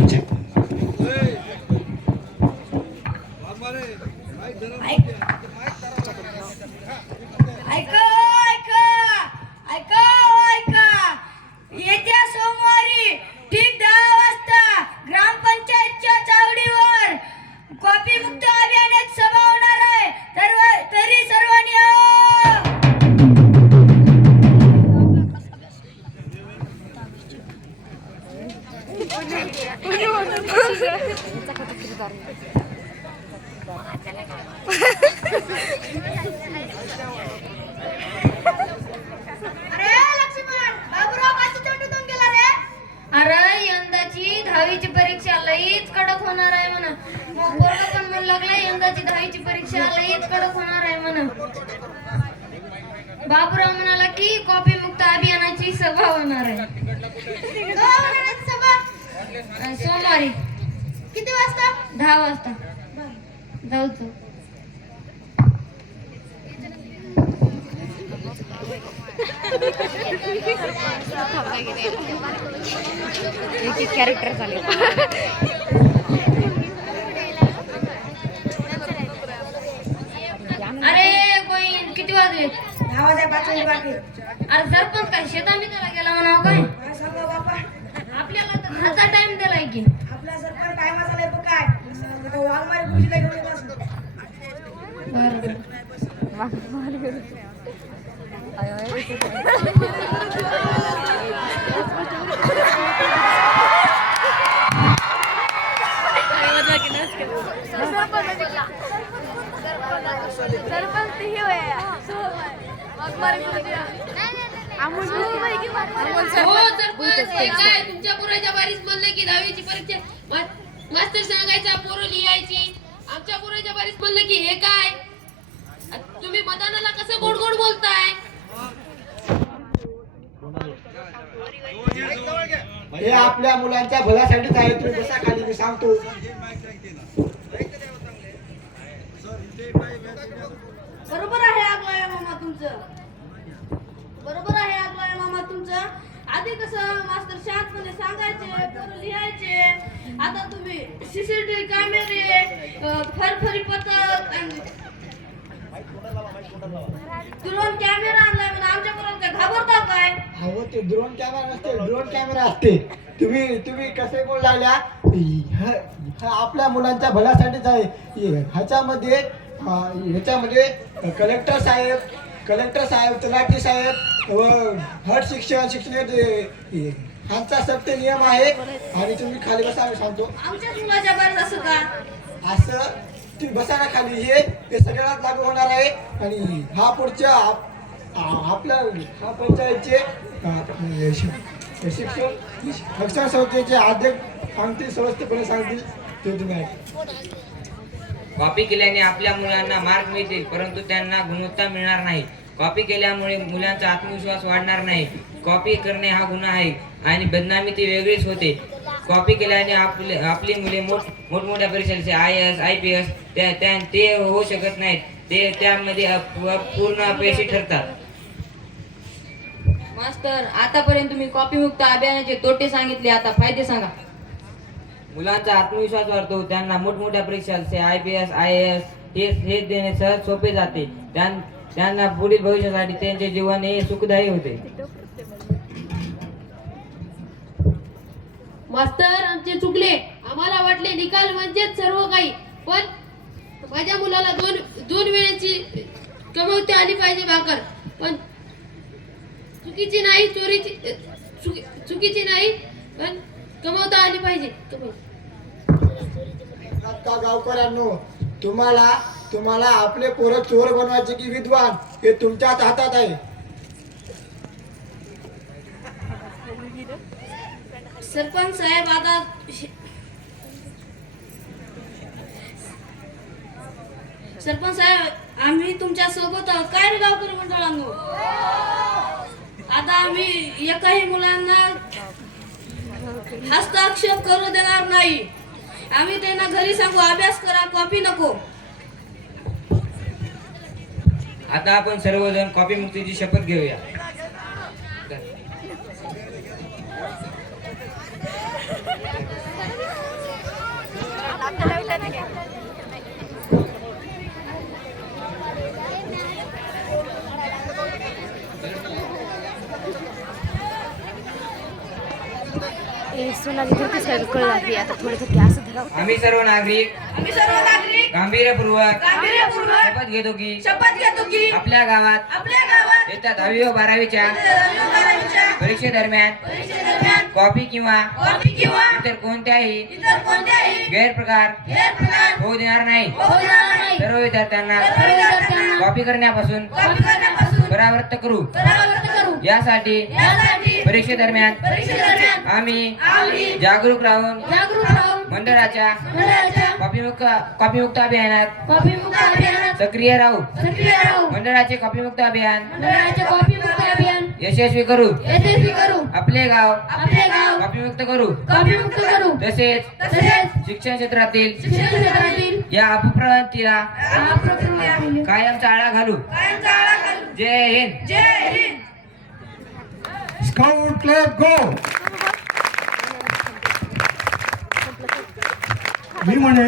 पाहिजे. ऐका ऐका ऐका ऐका येत्या सोमवारी ठीक 10 वाजता ग्रामपंचायतच्या चावडीवर कॉपी मुक्त अभियानात सभा होणार आहे. तरी सर्वांनी अरे यंदाची 10वीची परीक्षा लईच कडक होणार आहे म्हणा. मग पोरगा पण म्हणू लागलाय यंदाची 10वीची परीक्षा लईच कडक होणार आहे म्हणा. बाबूराव म्हणाला की कॉपी मुक्त अभियानाची सभा होणार आहे. सोमवारी किती वाजता? 10 वाजता. जाऊ कॅरेक्टर चालेल. अरे कोण किती वाजले? 10 वाजता बाकी. अरे सरपंच काय शेतामिताला गेला म्हणावं काय? आपल्याला तर घरचा टाइम दिलाय की. आपला सरपंच टायमाचा लय बघ काय वाघमारी गुरुजीला घेऊन येत असतो. बरं तुमच्या पोराच्या बारीस म्हणलं की 10वीची परीक्षा मास्तर सांगायचा पोरं लिहायची. आमच्या पोराच्या बारीस म्हणलं की हे काय तुम्ही मदानाला कसं गोड गोड बोलताय. हे आपल्या मुलांच्या भल्यासाठीच आहे. तुम्ही बसा खाली, मी सांगतो. बरोबर आहे आगलाय मामा तुमचं. बरोबर आहे आगलाय मामा तुमचं. आधी कसं मास्तर शांतपणे सांगायचे, पोरं लिहायचे. आता तुम्ही सीसीटीव्ही कॅमेरे, फरफरी पथक आणि ड्रोन कॅमेरा आणलाय म्हणून आमच्या पोरांना काय घाबरता काय? हो, ते ड्रोन कॅमेरा नसते, ड्रोन कॅमेरा असते. तुम्ही कसे बोल लागल्या? हा आपल्या मुलांच्या भल्यासाठीच आहे. ह्याच्यामध्ये कलेक्टर साहेब, तलाठी साहेब व हट शिक्षण ह्यांचा सत्य नियम आहे. आणि तुम्ही खाली बसा, मी सांगतो. आमच्याच मुलाच्या बाहेर असं का? असं तुम्ही बसा ना खाली. हे सगळ्यांनाच लागू होणार आहे. आणि हा पुढच्या आपल्या हा पंचायतचे शिक्षण संस्थेचे अध्यक्ष सांगतील, सविस्तरपणे सांगतील, ते तुम्ही ऐका. कॉपी केल्याने आपल्या मुलांना मार्क मिळतील, परंतु त्यांना गुणवत्ता मिळणार नाही. कॉपी केल्यामुळे मुलांचा आत्मविश्वास वाढणार नाही. कॉपी करणे हा गुन्हा आहे आणि बदनामी ती वेगळीच होते. कॉपी केल्याने आपली मुले मोठमोठ्या परीक्षांचे IAS IPS ते होऊ शकत नाहीत. ते त्यामध्ये पूर्ण अपयशी ठरतात. मास्तर आतापर्यंत तुम्ही कॉपी मुक्त अभियानाचे तोटे सांगितले, आता फायदे सांगा. मुलांचा आत्मविश्वास वाढतो. त्यांना मोठमोठ्या परीक्षांचे IPS IAS हे देणे सहज सोपे जाते. त्यांना पुढील भविष्यासाठी त्यांचे जीवन हे सुखदायी होते. मास्तर आमचे चुकले. आम्हाला वाटले निकाल म्हणजेच सर्व काही, पण माझ्या मुलाला दोन वेळेची कमवते आली पाहिजे भाकर, पण चुकीची नाही पण कमवता आली पाहिजे. गावकऱ्यांनो, तुम्हाला आपले पोरं चोर बनवायचे की विद्वान हे तुमच्याच हातात आहे. सरपंच साहेब आता सरपंच साहेब आम्ही तुमच्या सोबत आहोत. काय रे गावकरी मंडळांनो, आता आम्ही एकाही मुलांना हस्ताक्षेप करू देणार नाही. आम्ही त्यांना घरी सांगू अभ्यास करा, कॉपी नको. आता आपण सर्वजण कॉपी मुक्तीची शपथ घेऊया. सोनाली धरती साहेब कळ लागली आता थोडं थोडं असं धरावं. आम्ही सर्व नागरिक गांभीर्यपूर्वक शपथ घेतो की आपल्या गावात येत्या 10वी व 12वीच्या परीक्षेदरम्यान कॉपी किंवा इतर कोणत्याही गैरप्रकार होऊ देणार नाही. सर्व विद्यार्थ्यांना कॉपी करण्यापासून परावृत्त करू. यासाठी परीक्षेदरम्यान आम्ही जागरूक राहून मंडळाच्या कॉपीमुक्त अभियानात सक्रिय राहू. मंडळाचे कॉपीमुक्त अभियान यशस्वी करू. आपले गाव कॉपीमुक्त करू. तसेच शिक्षण क्षेत्रातील या अपप्रवृत्तीला कायमचा आळा घालू. जय हिंद. स्काउट क्लब गो. मी म्हणे